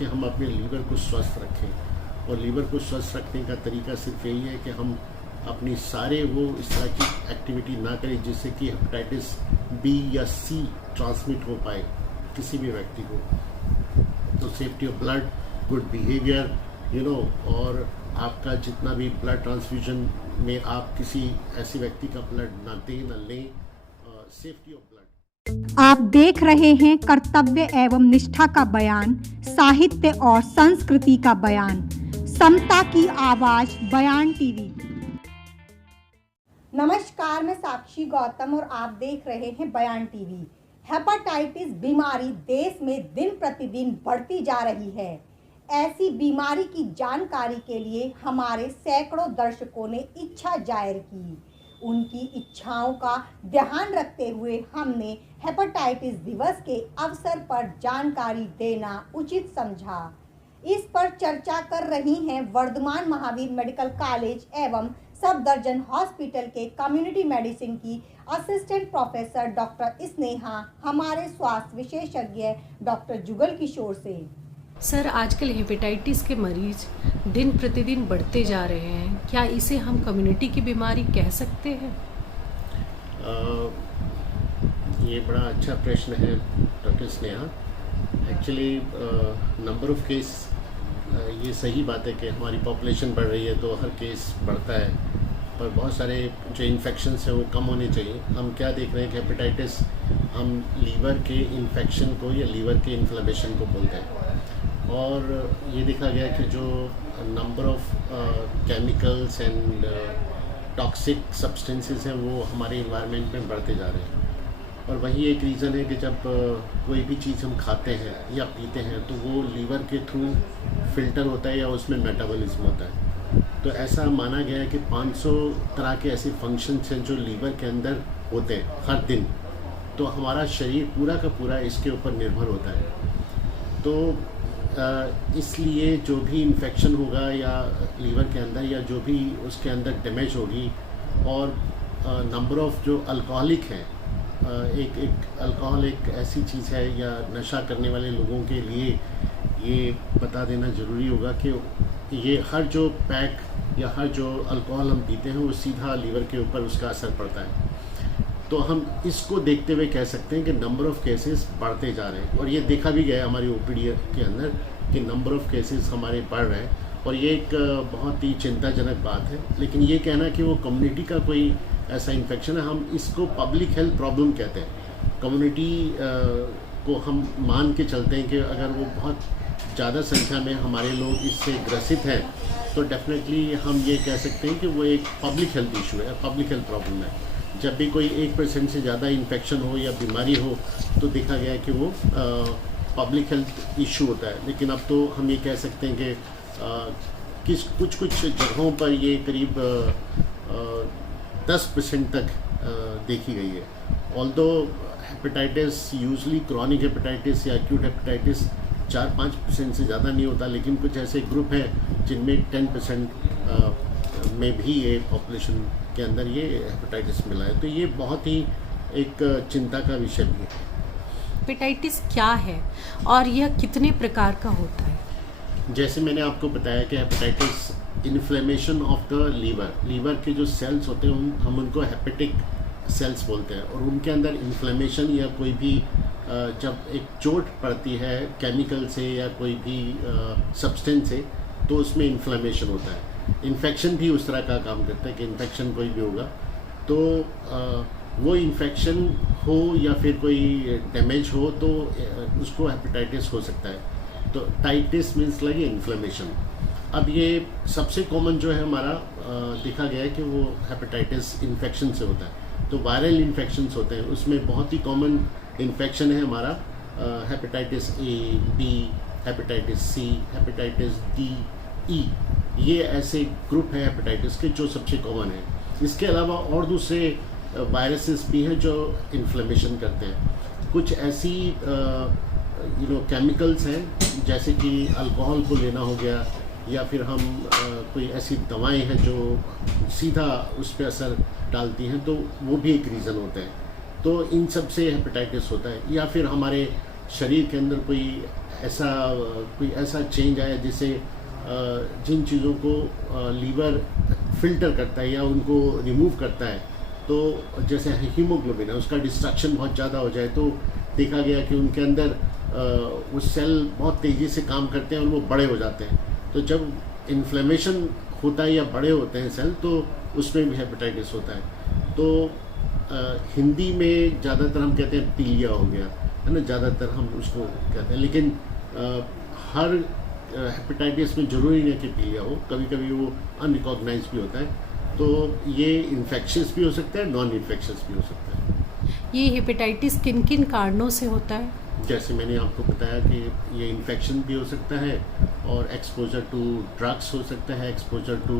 कि हम अपने लीवर को स्वस्थ रखें, और लीवर को स्वस्थ रखने का तरीका सिर्फ यही है कि हम अपनी सारे वो इस तरह की एक्टिविटी ना करें जिससे कि हेपेटाइटिस बी या सी ट्रांसमिट हो पाए किसी भी व्यक्ति को। तो safety of blood, good behaviour, और आपका जितना भी ब्लड ट्रांसफ्यूजन में आप किसी ऐसे व्यक्ति का ब्लड ना दें ना लें, सेफ्टी ऑफ ब्लड। आप देख रहे हैं कर्तव्य एवं निष्ठा का बयान, साहित्य और संस्कृति का बयान, समता की आवाज बयान टीवी। नमस्कार, मैं साक्षी गौतम और आप देख रहे हैं बयान टीवी। हेपेटाइटिस बीमारी देश में दिन प्रतिदिन बढ़ती जा रही है। ऐसी बीमारी की जानकारी के लिए हमारे सैकड़ों दर्शकों ने इच्छा जाहिर की। उनकी इच्छाओं का ध्यान रखते हुए हमने हेपेटाइटिस दिवस के अवसर पर जानकारी देना उचित समझा। इस पर चर्चा कर रही हैं वर्धमान महावीर मेडिकल कॉलेज एवं सफदरजंग हॉस्पिटल के कम्युनिटी मेडिसिन की असिस्टेंट प्रोफेसर डॉक्टर स्नेहा हमारे स्वास्थ्य विशेषज्ञ डॉक्टर जुगल किशोर से। सर, आजकल हेपेटाइटिस के मरीज दिन प्रतिदिन बढ़ते जा रहे हैं, क्या इसे हम कम्युनिटी की बीमारी कह सकते हैं? ये बड़ा अच्छा प्रश्न है doctor Sneha. Actually number of case, ये सही बात है कि हमारी पॉपुलेशन बढ़ रही है तो हर केस बढ़ता है, पर बहुत सारे जो इन्फेक्शंस हैं वो कम होने चाहिए। हम क्या देख रहे हैं कि हेपेटाइटिस हम लीवर के इन्फेक्शन को या लीवर के इन्फ्लेमेशन को बोलते हैं, और ये देखा गया कि जो number of chemicals and toxic substances हैं वो हमारे इन्वायरमेंट में बढ़ते जा रहे हैं। और वही एक रीज़न है कि जब कोई भी चीज़ हम खाते हैं या पीते हैं तो वो लीवर के थ्रू फिल्टर होता है या उसमें मेटाबॉलिज्म होता है। तो ऐसा माना गया है कि 500 तरह के ऐसे फंक्शंस हैं जो लीवर के अंदर होते हैं हर दिन। तो हमारा शरीर पूरा का पूरा इसके ऊपर निर्भर होता है। तो इसलिए जो भी इन्फेक्शन होगा या लीवर के अंदर या जो भी उसके अंदर डैमेज होगी, और नंबर ऑफ़ जो अल्कोहलिक हैं, एक अल्कोहल एक ऐसी चीज़ है या नशा करने वाले लोगों के लिए ये बता देना ज़रूरी होगा कि ये हर जो पैक या हर जो अल्कोहल हम पीते हैं वो सीधा लीवर के ऊपर उसका असर पड़ता है। तो हम इसको देखते हुए कह सकते हैं कि नंबर ऑफ़ केसेस बढ़ते जा रहे हैं, और ये देखा भी गया हमारी ओपीडी के अंदर कि नंबर ऑफ़ केसेस हमारे बढ़ रहे हैं, और ये एक बहुत ही चिंताजनक बात है। लेकिन ये कहना कि वो कम्युनिटी का कोई ऐसा इन्फेक्शन है, हम इसको पब्लिक हेल्थ प्रॉब्लम कहते हैं। कम्युनिटी को हम मान के चलते हैं कि अगर वो बहुत ज़्यादा संख्या में हमारे लोग इससे ग्रसित हैं तो डेफिनेटली हम ये कह सकते हैं कि वो एक पब्लिक हेल्थ इशू है, पब्लिक हेल्थ प्रॉब्लम है। जब भी कोई 1% से ज़्यादा इन्फेक्शन हो या बीमारी हो तो देखा गया है कि वो पब्लिक हेल्थ इशू होता है। लेकिन अब तो हम ये कह सकते हैं कि कुछ जगहों पर ये करीब 10% तक देखी गई है। Although hepatitis usually chronic hepatitis या एक्यूट हेपेटाइटिस 4-5% से ज़्यादा नहीं होता, लेकिन कुछ ऐसे ग्रुप हैं जिनमें 10% में भी ये पॉपुलेशन के अंदर ये हेपेटाइटिस मिला है। तो ये बहुत ही एक चिंता का विषय भी है। हेपेटाइटिस क्या है और यह कितने प्रकार का होता है? जैसे मैंने आपको बताया कि hepatitis inflammation of the liver के जो सेल्स होते हैं हम उनको हेपेटिक सेल्स बोलते हैं, और उनके अंदर इन्फ्लेमेशन या कोई भी जब एक चोट पड़ती है केमिकल से या कोई भी सब्सटेंस से तो उसमें इन्फ्लेमेशन होता है। इन्फेक्शन भी उस तरह का काम करता है कि इन्फेक्शन कोई भी होगा तो वो इन्फेक्शन हो या फिर कोई डैमेज हो तो उसको हेपेटाइटिस हो सकता है। तो टाइटिस मीन्स लाइक इन्फ्लेमेशन। अब ये सबसे कॉमन जो है हमारा देखा गया है कि वो हेपेटाइटिस इन्फेक्शन से होता है। तो वायरल इन्फेक्शंस होते हैं, उसमें बहुत ही कॉमन इन्फेक्शन है हमारा hepatitis A, B, hepatitis C, hepatitis D, E. ये ऐसे ग्रुप हैं हेपेटाइटिस के जो सबसे कॉमन है। इसके अलावा और दूसरे वायरसेस भी हैं जो इन्फ्लेमेशन करते हैं। कुछ ऐसी केमिकल्स हैं जैसे कि अल्कोहल को लेना हो गया, या फिर हम कोई ऐसी दवाएं हैं जो सीधा उस पर असर डालती हैं, तो वो भी एक रीज़न होता है। तो इन सब से हेपेटाइटिस होता है। या फिर हमारे शरीर के अंदर कोई ऐसा कोई ऐसा चेंज आया जिससे जिन चीज़ों को लीवर फिल्टर करता है या उनको रिमूव करता है, तो जैसे हीमोग्लोबिन है उसका डिस्ट्रक्शन बहुत ज़्यादा हो जाए तो देखा गया कि उनके अंदर वो सेल बहुत तेज़ी से काम करते हैं और वो बड़े हो जाते हैं। तो जब इन्फ्लेमेशन होता है या बड़े होते हैं सेल तो उसमें भी हेपेटाइटिस होता है। तो हिंदी में ज़्यादातर हम कहते हैं पीलिया हो गया है ना, ज़्यादातर हम उसको कहते हैं, लेकिन हर हेपेटाइटिस में ज़रूरी नहीं कि पीलिया हो, कभी कभी वो अनरिकॉग्नाइज भी होता है। तो ये इन्फेक्शियस भी हो सकता है, नॉन इन्फेक्शियस भी हो सकता है। ये हेपेटाइटिस किन किन कारणों से होता है? जैसे मैंने आपको बताया कि ये इन्फेक्शन भी हो सकता है और एक्सपोजर टू ड्रग्स हो सकता है, एक्सपोजर टू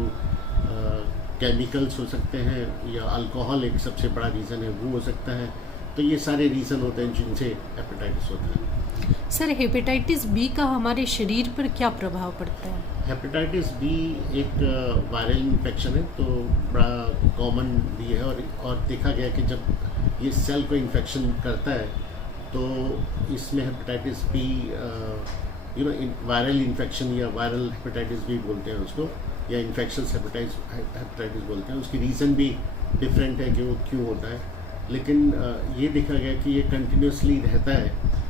केमिकल्स हो सकते हैं, या अल्कोहल एक सबसे बड़ा रीज़न है वो हो सकता है। तो ये सारे रीज़न होते हैं जिनसे हेपेटाइटिस होता है। सर, हेपेटाइटिस बी का हमारे शरीर पर क्या प्रभाव पड़ता है? हेपेटाइटिस बी एक वायरल इन्फेक्शन है, तो बड़ा कॉमन भी है और देखा गया कि जब ये सेल को इन्फेक्शन करता है तो इसमें हेपेटाइटिस बी वायरल इन्फेक्शन या वायरल हेपेटाइटिस बी बोलते हैं उसको, या इन्फेक्शस हेपेटाइटिस बोलते हैं। उसकी रीज़न भी डिफरेंट है कि वो क्यों होता है, लेकिन ये देखा गया कि ये कंटिन्यूसली रहता है।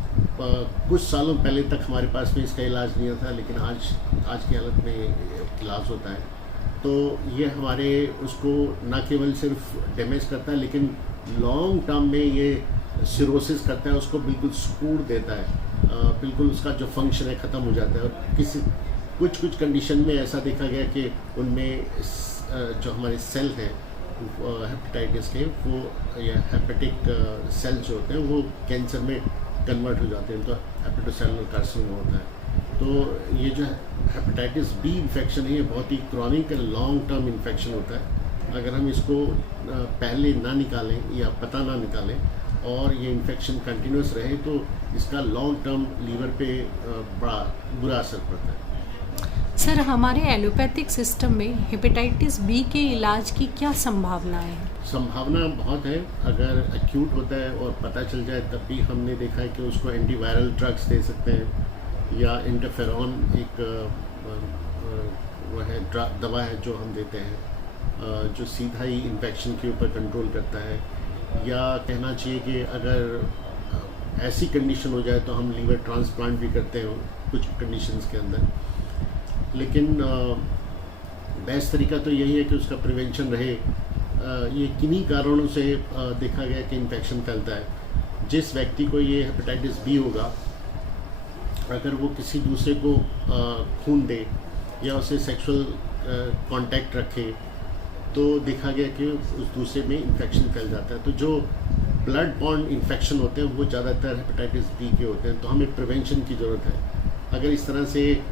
कुछ सालों पहले तक हमारे पास में इसका इलाज नहीं था, लेकिन आज की हालत में इलाज होता है। तो ये हमारे उसको ना केवल सिर्फ डैमेज करता है, लेकिन लॉन्ग टर्म में ये सिरोसिस करता है, उसको बिल्कुल सिकुड़ देता है, बिल्कुल उसका जो फंक्शन है ख़त्म हो जाता है। और कुछ कंडीशन में ऐसा देखा गया कि उनमें जो हमारे सेल हैं हेपेटाइटिस के, वो या हेपेटिक सेल्स जो होते हैं वो कैंसर में कन्वर्ट हो जाते हैं, तो हेपेटोसेलुलर कार्सिनोमा होता है। तो ये जो हेपेटाइटिस बी इन्फेक्शन है ये बहुत ही क्रॉनिक लॉन्ग टर्म इन्फेक्शन होता है। अगर हम इसको पहले ना निकालें या पता ना निकालें और ये इन्फेक्शन कंटिन्यूस रहे तो इसका लॉन्ग टर्म लीवर पे बड़ा बुरा असर पड़ता है। सर, हमारे एलोपैथिक सिस्टम में हेपेटाइटिस बी के इलाज की क्या संभावनाएं हैं? संभावना बहुत है। अगर एक्यूट होता है और पता चल जाए तब भी हमने देखा है कि उसको एंटीवायरल ड्रग्स दे सकते हैं, या इंटरफेरॉन एक वो है दवा है जो हम देते हैं जो सीधा ही इन्फेक्शन के ऊपर कंट्रोल करता है। या कहना चाहिए कि अगर ऐसी कंडीशन हो जाए तो हम लीवर ट्रांसप्लांट भी करते हैं कुछ कंडीशंस के अंदर। लेकिन बेस्ट तरीका तो यही है कि उसका प्रिवेंशन रहे। ये किन्हीं कारणों से देखा गया कि इन्फेक्शन फैलता है। जिस व्यक्ति को ये हेपेटाइटिस बी होगा, अगर वो किसी दूसरे को खून दे या उसे सेक्सुअल कांटेक्ट रखे तो देखा गया कि उस दूसरे में इन्फेक्शन फैल जाता है। तो जो ब्लड बॉर्न इन्फेक्शन होते हैं वो ज़्यादातर हेपेटाइटिस बी के होते हैं, तो हमें प्रिवेंशन की ज़रूरत है। अगर इस तरह से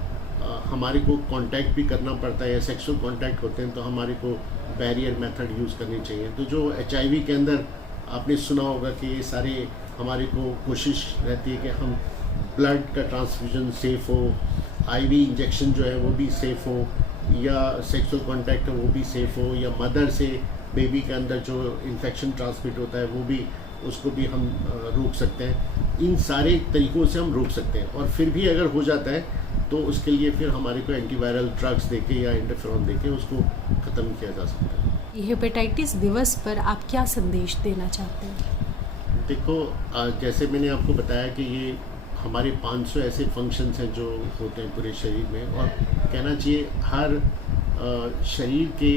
हमारे को कांटेक्ट भी करना पड़ता है या सेक्सुअल कांटेक्ट होते हैं तो हमारे को बैरियर मेथड यूज़ करनी चाहिए। तो जो HIV के अंदर आपने सुना होगा कि ये सारे हमारे को कोशिश रहती है कि हम ब्लड का ट्रांसफ्यूजन सेफ़ हो, IV इंजेक्शन जो है वो भी सेफ़ हो, या सेक्सुअल कांटेक्ट है वो भी सेफ़ हो, या मदर से बेबी के अंदर जो इन्फेक्शन ट्रांसमिट होता है वो भी उसको भी हम रोक सकते हैं। इन सारे तरीक़ों से हम रोक सकते हैं। और फिर भी अगर हो जाता है तो उसके लिए फिर हमारे को एंटीवायरल ड्रग्स देके या इंटरफेरॉन देके उसको ख़त्म किया जा सकता है। हेपेटाइटिस दिवस पर आप क्या संदेश देना चाहते हैं? देखो, जैसे मैंने आपको बताया कि ये हमारे 500 ऐसे फंक्शंस हैं जो होते हैं पूरे शरीर में, और कहना चाहिए हर शरीर के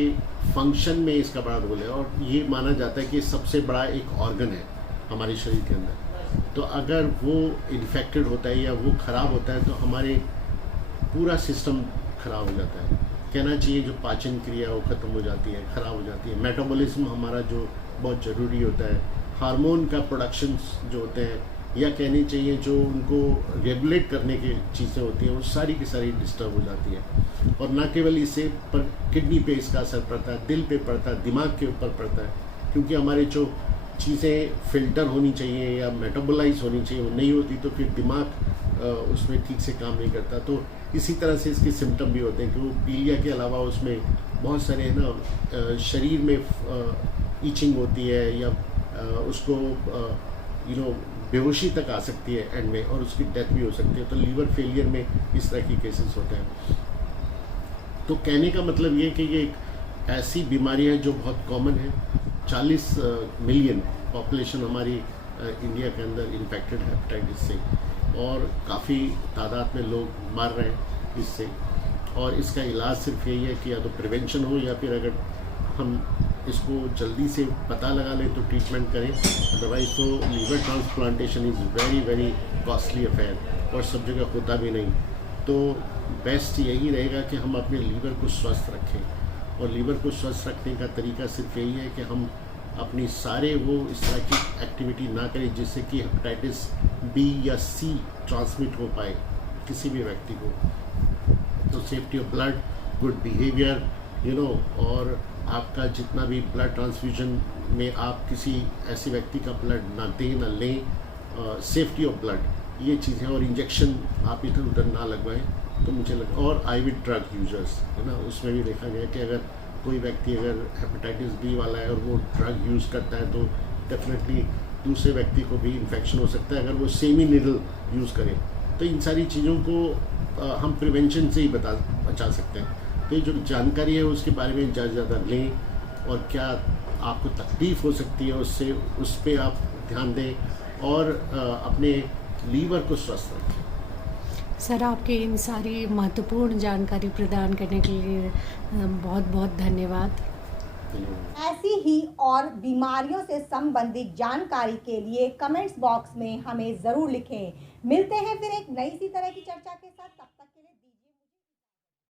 फंक्शन में इसका बड़ा रोल है। और ये माना जाता है कि सबसे बड़ा एक ऑर्गन है हमारे शरीर के अंदर। तो अगर वो इन्फेक्टेड होता है या वो ख़राब होता है तो हमारे पूरा सिस्टम ख़राब हो जाता है। कहना चाहिए जो पाचन क्रिया वो ख़त्म हो जाती है, ख़राब हो जाती है। मेटाबॉलिज्म हमारा जो बहुत ज़रूरी होता है, हार्मोन का प्रोडक्शंस जो होते हैं, या कहनी चाहिए जो उनको रेगुलेट करने की चीज़ें होती हैं, वो सारी की सारी डिस्टर्ब हो जाती है। और ना केवल इससे पर किडनी पे इसका असर पड़ता है, दिल पे पड़ता है, दिमाग के ऊपर पड़ता है, क्योंकि हमारे जो चीज़ें फ़िल्टर होनी चाहिए या मेटाबोलाइज होनी चाहिए वो नहीं होती, तो फिर दिमाग उसमें ठीक से काम नहीं करता। तो इसी तरह से इसके सिम्टम भी होते हैं कि वो पीलिया के अलावा उसमें बहुत सारे है ना, शरीर में ईचिंग होती है, या उसको बेहोशी तक आ सकती है एंड में, और उसकी डेथ भी हो सकती है। तो लीवर फेलियर में इस तरह की केसेस होते हैं। तो कहने का मतलब ये कि ये एक ऐसी बीमारी है जो बहुत कॉमन है। 40 मिलियन पॉपुलेशन हमारी इंडिया के अंदर इन्फेक्टेड है हेपेटाइटिस से, और काफ़ी तादाद में लोग मार रहे हैं इससे। और इसका इलाज सिर्फ यही है कि या तो प्रिवेंशन हो, या फिर अगर हम इसको जल्दी से पता लगा लें तो ट्रीटमेंट करें। अदरवाइज तो liver transplantation is very very costly affair, और सब जगह होता भी नहीं। तो बेस्ट यही रहेगा कि हम अपने लीवर को स्वस्थ रखें, और लीवर को स्वस्थ रखने का तरीका सिर्फ यही है कि हम अपनी सारे वो इस तरह की एक्टिविटी ना करें जिससे कि हेपेटाइटिस बी या सी ट्रांसमिट हो पाए किसी भी व्यक्ति को। तो safety of blood, good behaviour, और आपका जितना भी ब्लड ट्रांसफ्यूजन में आप किसी ऐसे व्यक्ति का ब्लड ना दें ना लें, सेफ्टी ऑफ ब्लड, ये चीज़ें, और इंजेक्शन आप इधर उधर ना लगवाएं। तो मुझे लगा, और आईवी ड्रग यूजर्स है ना, उसमें भी देखा गया कि अगर कोई व्यक्ति अगर हेपेटाइटिस बी वाला है और वो ड्रग यूज़ करता है तो डेफिनेटली दूसरे व्यक्ति को भी इन्फेक्शन हो सकता है अगर वो सेम ही निडल यूज़ करें। तो इन सारी चीज़ों को हम प्रिवेंशन से ही बचा सकते हैं। तो ये जो जानकारी है उसके बारे में ज़्यादा लें, और क्या आपको तकलीफ़ हो सकती है उससे, उस पर आप ध्यान दें, और अपने लीवर को स्वस्थ रखें। सर, आपके इन सारी महत्वपूर्ण जानकारी प्रदान करने के लिए बहुत बहुत धन्यवाद। ऐसी ही और बीमारियों से संबंधित जानकारी के लिए कमेंट्स बॉक्स में हमें ज़रूर लिखें। मिलते हैं फिर एक नई सी तरह की चर्चा के साथ।